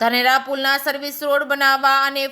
Dhanera પુલના service road બનાવવા અને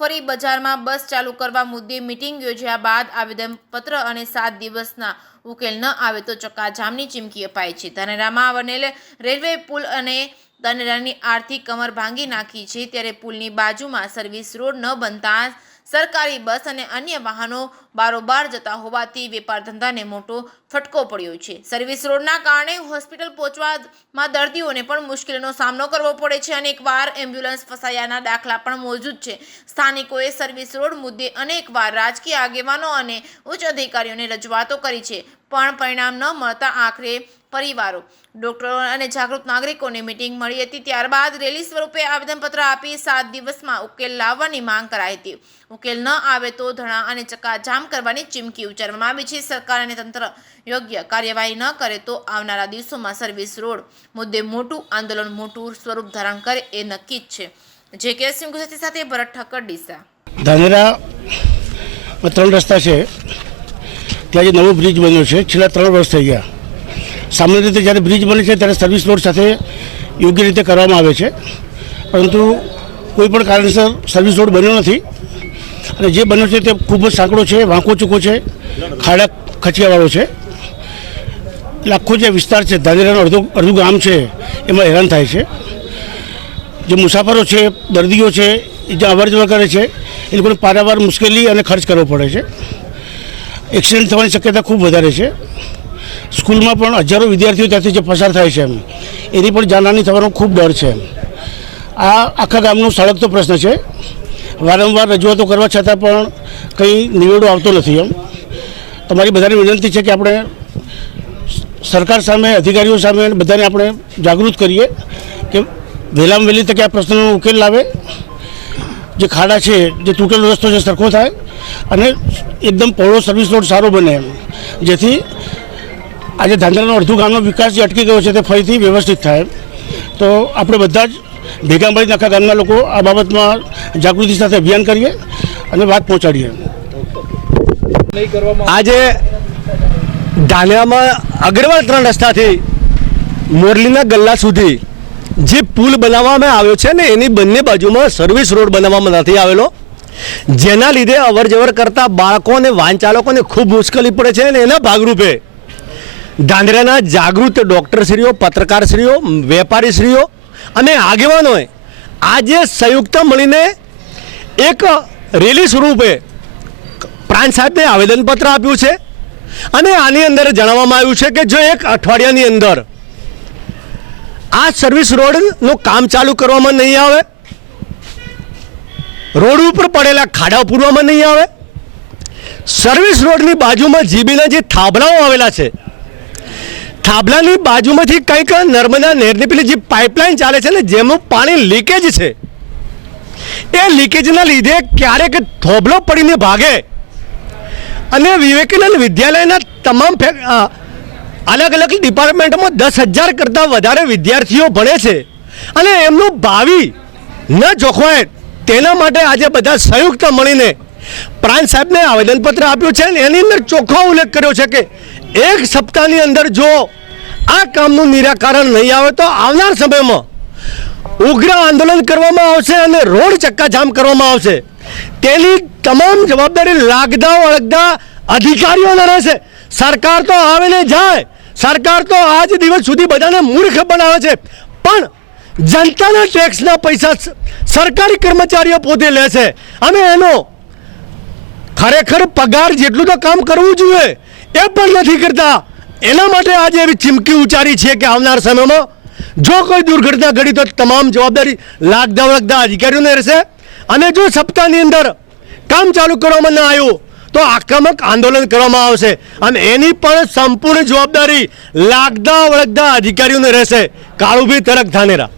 ફરી બજારમાં બસ ચાલુ કરવા મુદ્દે મીટિંગ યોજ્યા બાદ આવેદનપત્ર અને 7 દિવસના ઉકેલ ન આવે તો ચક્કાજામની ચીમકી અપાઈ છે। ધાનેરામાં બનેલ રેલવે પુલ અને ધાનેરાની આર્થિક કમર ભાંગી નાખી છે, ત્યારે પુલની બાજુમાં સર્વિસ રોડ ન બનતા સરકારી બસ અને અન્ય વાહનો બારોબાર જતા હોવાથી વેપાર ધંધાને મોટો ફટકો પડ્યો છે। સર્વિસ રોડના કારણે હોસ્પિટલ પહોંચવામાં દર્દીઓને પણ મુશ્કેલીનો સામનો કરવો પડે છે। અનેકવાર એમ્બ્યુલન્સ ફસાયાના દાખલા પણ મોજૂદ છે। સ્થાનિકોએ સર્વિસ રોડ મુદ્દે અનેકવાર રાજકીય આગેવાનો અને ઉચ્ચ અધિકારીઓને રજૂઆતો કરી છે, પણ પરિણામ ન મળતા આખરે પરિવારો, ડોક્ટરો અને જાગૃત નાગરિકોને મીટિંગ મળી હતી। ત્યારબાદ રેલી સ્વરૂપે આવેદનપત્ર આપી 7 દિવસમાં ઉકેલ લાવવાની માંગ કરાઈ હતી। ઉકેલ ન આવે તો ધરણા અને ચક્કાજામ કરવાની ચીમકી ઉચ્ચારવામાં આવી છે। સરકાર અને તંત્ર યોગ્ય કાર્યવાહી ન કરે તો આવનારા દિવસોમાં સર્વિસ રોડ મુદ્દે મોટું આંદોલન મોટું સ્વરૂપ ધારણ કરે એ નક્કી જ છે। જે કે સિંહ ગુજરાતી સાથે ભરત ઠક્કર, ડીસા। ધાનેરામાં 3 રસ્તા છે, ત્યાં જે નવો બ્રિજ બન્યો છે, છેલ્લા 3 વર્ષ થઈ ગયા। સામાન્ય રીતે જ્યારે બ્રિજ બને છે ત્યારે સર્વિસ રોડ સાથે યોગ્ય રીતે કરવામાં આવે છે, પરંતુ કોઈ પણ કારણસર સર્વિસ રોડ બન્યો નથી અને જે બન્યો છે તે ખૂબ જ સાંકડો છે, વાંકો ચૂકો છે, ખાડા ખચિયાવાળો છે। એટલે આખો જે વિસ્તાર છે, ધાનેરાનું અડધું ગામ છે, એમાં હેરાન થાય છે। જે મુસાફરો છે, દર્દીઓ છે, એ જે અવર જવર કરે છે એ લોકોને પારાવાર મુશ્કેલી અને ખર્ચ કરવો પડે છે। એક્સિડન્ટ થવાની શક્યતા ખૂબ વધારે છે। સ્કૂલમાં પણ હજારો વિદ્યાર્થીઓ ત્યાંથી જે પસાર થાય છે એની પણ જાનહાની થવાનો ખૂબ ડર છે। આ આખા ગામનો સળગતો પ્રશ્ન છે। વારંવાર રજૂઆતો કરવા છતાં પણ કંઈ નિવેડો આવતો નથી। તમારી બધાની વિનંતી છે કે આપણે સરકાર સામે, અધિકારીઓ સામે બધાને આપણે જાગૃત કરીએ કે વહેલામાં વહેલી તકે આ પ્રશ્નનો ઉકેલ લાવે। જે ખાડા છે, જે તૂટેલો રસ્તો છે, સરખો થાય અને એકદમ પહોળો સર્વિસ રોડ સારો બને, જેથી આજે ધાનેરાનો અડધું ગામનો વિકાસ જે અટકી ગયો છે તે ફરીથી વ્યવસ્થિત થાય। તો આપણે બધા જ ભેગા મળીને આખા ગામના લોકો આ બાબતમાં જાગૃતિ સાથે અભિયાન કરીએ અને વાત પહોંચાડીએ। આજે ધાનેરામાં અગ્રવાલ 3 રસ્તાથી મોરલીના ગલ્લા સુધી જે પુલ બનાવવામાં આવ્યો છે ને એની બંને બાજુમાં સર્વિસ રોડ બનાવવામાં નથી આવેલો, જેના લીધે અવર જવર કરતા બાળકો અને વાહન ચાલકોને ખૂબ મુશ્કેલી પડે છે। અને એના ભાગરૂપે ધાનેરાના જાગૃત ડૉક્ટરશ્રીઓ, પત્રકારશ્રીઓ, વેપારીશ્રીઓ અને આગેવાનોએ આજે સંયુક્ત મળીને એક રેલી સ્વરૂપે પ્રાંત સાહેબને આવેદનપત્ર આપ્યું છે અને આની અંદર જણાવવામાં આવ્યું છે કે જો 1 અઠવાડિયાની અંદર આ સર્વિસ રોડનું કામ ચાલુ કરવામાં નહીં આવે, રોડ ઉપર પડેલા ખાડા પૂરવામાં નહીં આવે, સર્વિસ રોડની બાજુમાં જીબીના જે થાંભલાઓ આવેલા છે, થાંભલાની બાજુમાંથી કંઈક નર્મદા નહેરની પેલી જે પાઇપલાઇન ચાલે છે ને જેનું પાણી લીકેજ છે, એ લીકેજના લીધે ક્યારેક થોભલો પડીને ભાગે અને વિવેકાનંદ વિદ્યાલયના તમામ અલગ અલગ ડિપાર્ટમેન્ટમાં 10,000 કરતાં વધારે વિદ્યાર્થીઓ ભણે છે અને એમનું ભાવિ ન જોખવાય તેના માટે આજે બધા સંયુક્ત મળીને પ્રાંત સાહેબને આવેદનપત્ર આપ્યું છે અને એની અંદર ચોખ્ખો ઉલ્લેખ કર્યો છે કે 1 સપ્તાહની અંદર જો આ કામનું નિરાકરણ નહીં આવે તો આવનાર સમયમાં ઉગ્ર આંદોલન કરવામાં આવશે અને રોડ ચક્કાજામ કરવામાં આવશે। તેની તમામ જવાબદારી લાગતા વળગતા અધિકારીઓને રહેશે। સરકાર તો આવે ને જાય, સરકાર તો આજ દિવસ સુધી બધાને મૂર્ખ બનાવે છે, પણ જનતાના ટેક્સના પૈસા સરકારી કર્મચારીઓ પોતે લે છે અને એનો ખરેખર પગાર જેટલું તો કામ કરવું જોઈએ એ પણ નથી કરતા। એના માટે આજે એવી ચીમકી ઉચ્ચારી છે કે આવનાર સમયમાં જો કોઈ દુર્ઘટના ઘડી તો તમામ જવાબદારી લાગતા વળગતા અધિકારીઓને રહેશે અને જો સપ્તાહની અંદર કામ ચાલુ કરવામાં ન આવ્યું તો આક્રમક આંદોલન કરવામાં આવશે અને એની પણ સંપૂર્ણ જવાબદારી લાગતા વળગતા અધિકારીઓને રહેશે। કાળુભાઈ તરક, ધાનેરા।